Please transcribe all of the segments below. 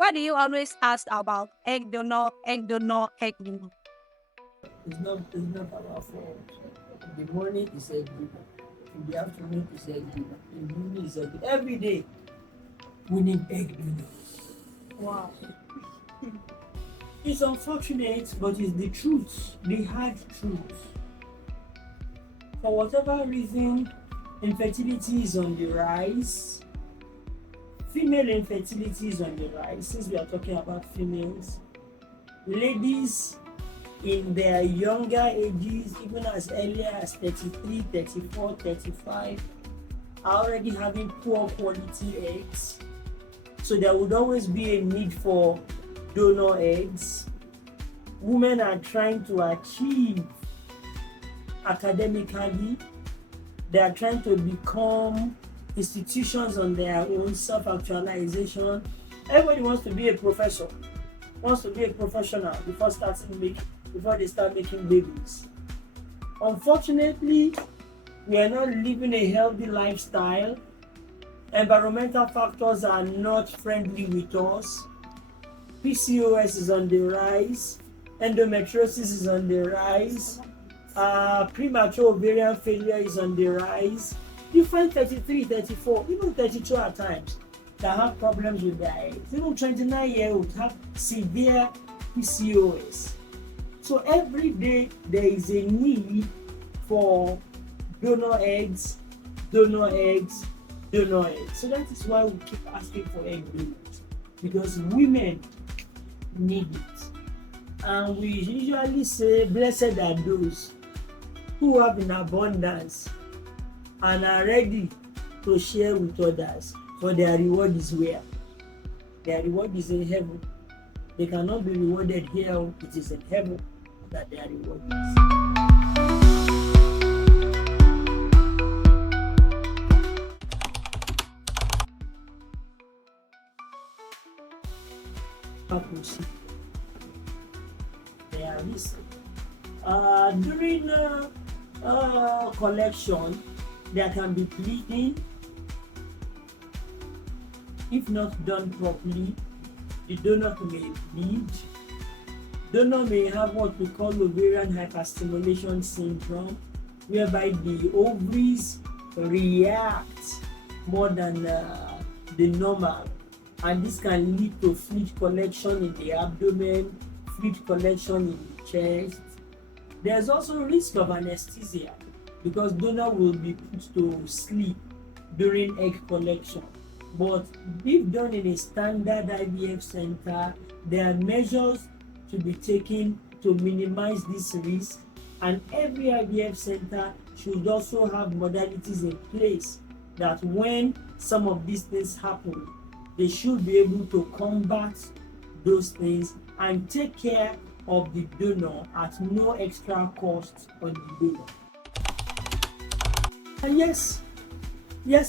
Why do you always ask about egg donor, egg donor? It's not about food. In the morning is egg dinner. In the afternoon is egg dinner. In the evening is egg dinner. Every day we need egg dinner. Wow. It's unfortunate, but it's the truth, the hard truth. For whatever reason, infertility is on the rise. Female infertility is on the rise. Since we are talking about females, ladies in their younger ages, even as early as 33, 34, 35, are already having poor quality eggs. So there would always be a need for donor eggs. Women are trying to achieve academically, they are trying to become institutions on their own, self-actualization. Everybody wants to be a professor, wants to be a professional before they start making babies. Unfortunately, we are not living a healthy lifestyle. Environmental factors are not friendly with us. PCOS is on the rise. Endometriosis is on the rise. Premature ovarian failure is on the rise. You find 33, 34, even 32 at times that have problems with their eggs. Even 29-year-olds have severe PCOS. So every day there is a need for donor eggs, donor eggs, donor eggs. So that is why we keep asking for egg donors, because women need it. And we usually say, blessed are those who have in abundance and are ready to share with others, for their reward is where? Their reward is in heaven. They cannot be rewarded here, it is in heaven that their reward is. Papusi, there is during collection, there can be bleeding. If not done properly, the donor may bleed. Donor may have what we call ovarian hyperstimulation syndrome, whereby the ovaries react more than the normal, and this can lead to fluid collection in the abdomen, fluid collection in the chest. There's also risk of anesthesia because donor will be put to sleep during egg collection. But if done in a standard IVF center, there are measures to be taken to minimize this risk, and every IVF center should also have modalities in place that when some of these things happen, they should be able to combat those things and take care of the donor at no extra cost on the donor. And yes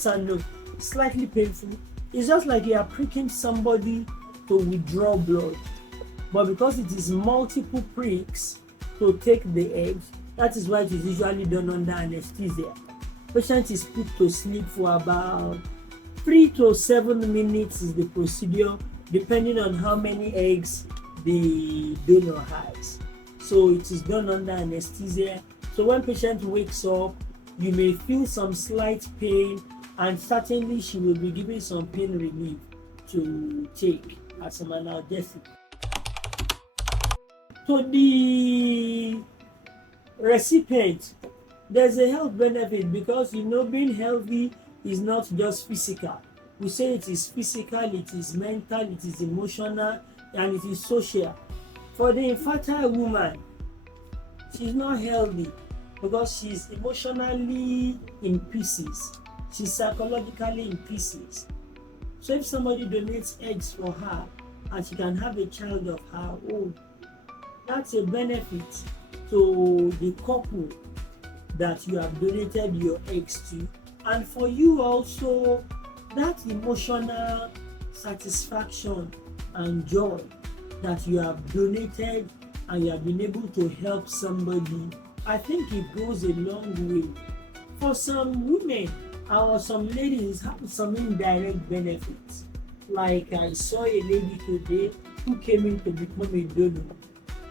and no, slightly painful. It's just like you are pricking somebody to withdraw blood, but because it is multiple pricks to take the eggs, that is why it is usually done under anesthesia. Patient is put to sleep for about 3 to 7 minutes is the procedure, depending on how many eggs the donor has. So it is done under anesthesia. So when patient wakes up, you may feel some slight pain, and certainly she will be given some pain relief to take as an analgesic. To the recipient, there's a health benefit because being healthy is not just physical. We say it is physical, it is mental, it is emotional, and it is social. For the infertile woman, she's not healthy because she's emotionally in pieces, she's psychologically in pieces. So if somebody donates eggs for her and she can have a child of her own, that's a benefit to the couple that you have donated your eggs to, and for you also, that emotional satisfaction and joy that you have donated and you have been able to help somebody, I think it goes a long way. For some women or some ladies have some indirect benefits, Like I saw a lady today who came in to become a donor,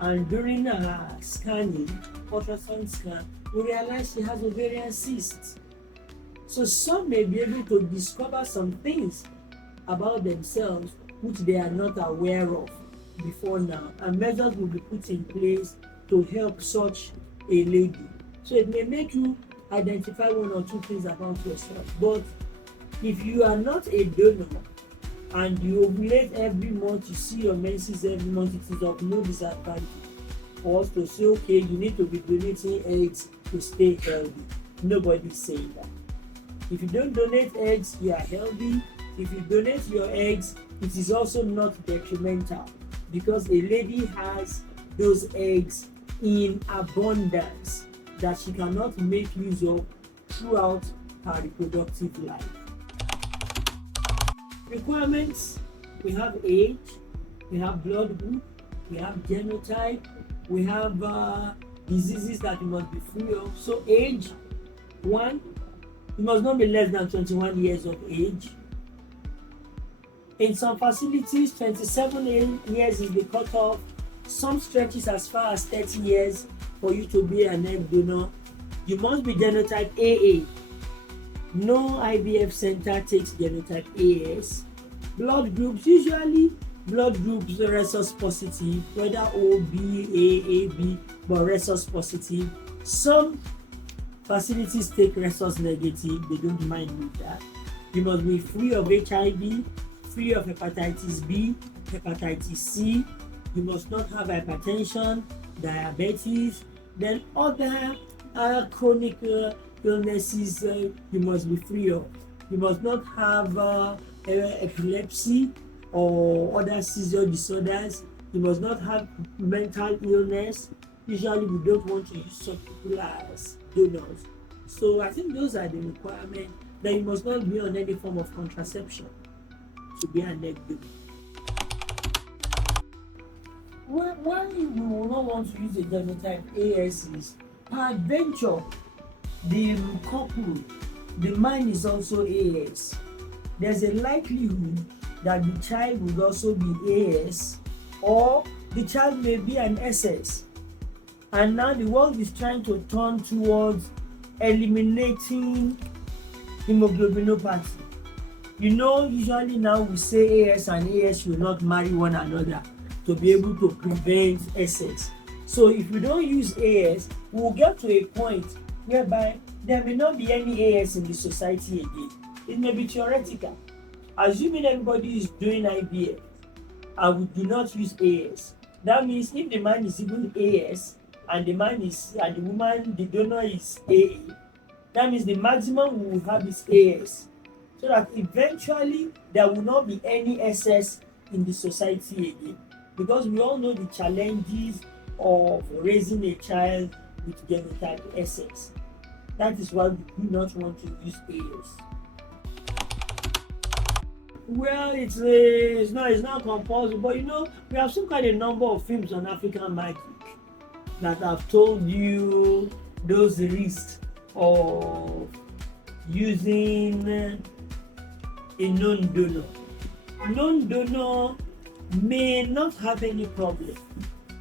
and during her scanning, ultrasound scan, we realized she has ovarian cysts. So some may be able to discover some things about themselves which they are not aware of before now, and measures will be put in place to help such a lady. So it may make you identify one or two things about yourself. But if you are not a donor and you ovulate every month, you see your menses every month, it is of no disadvantage for us to say, okay, you need to be donating eggs to stay healthy. Nobody is saying that. If you don't donate eggs, you are healthy. If you donate your eggs, it is also not detrimental, because a lady has those eggs in abundance that she cannot make use of throughout her reproductive life. Requirements: we have age, we have blood group, we have genotype, we have diseases that you must be free of. So age, 1, you must not be less than 21 years of age. In some facilities, 27 years is the cutoff. Some stretches as far as 30 years for you to be an egg donor. You must be genotype AA. No IVF center takes genotype AS. Blood groups, usually blood groups rhesus positive, whether O, B, A, AB, but rhesus positive. Some facilities take rhesus negative, they don't mind with that. You must be free of HIV, free of hepatitis B, hepatitis C. You must not have hypertension, diabetes, then other chronic illnesses you must be free of. You must not have epilepsy or other seizure disorders. You must not have mental illness. Usually we don't want to use such people as donors. So I think those are the requirements. That you must not be on any form of contraception to be an egg donor. Why we will not want to use a genotype AS is, peradventure, the couple, the man is also AS. There's a likelihood that the child would also be AS, or the child may be an SS. And now the world is trying to turn towards eliminating hemoglobinopathy. You know, usually now we say AS and AS should not marry one another to be able to prevent SS. So if we don't use AS, we will get to a point whereby there may not be any AS in the society again. It may be theoretical. Assuming everybody is doing IVF and we do not use AS, that means if the man is even AS and the woman, the donor is AA, that means the maximum we will have is AS. So that eventually there will not be any SS in the society again. Because we all know the challenges of raising a child with genotype SS. That is why we do not want to use AS. Well, it's not compulsory, but you know, we have some kind of number of films on African magic that have told you those risks of using a non-donor. Non-donor may not have any problem,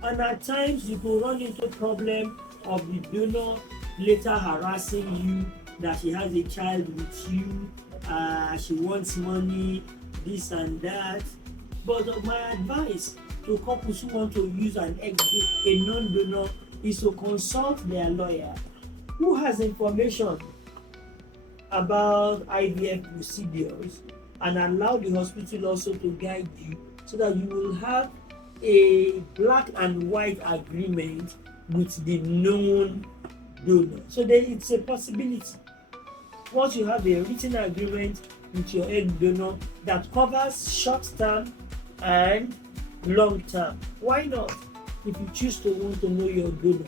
and at times you could run into problem of the donor later harassing you that she has a child with you, she wants money, this and that. But my advice to couples who want to use a non-donor is to consult their lawyer who has information about IVF procedures, and allow the hospital also to guide you so that you will have a black and white agreement with the known donor. So then it's a possibility. Once you have a written agreement with your egg donor that covers short term and long term, why not? If you choose to want to know your donor,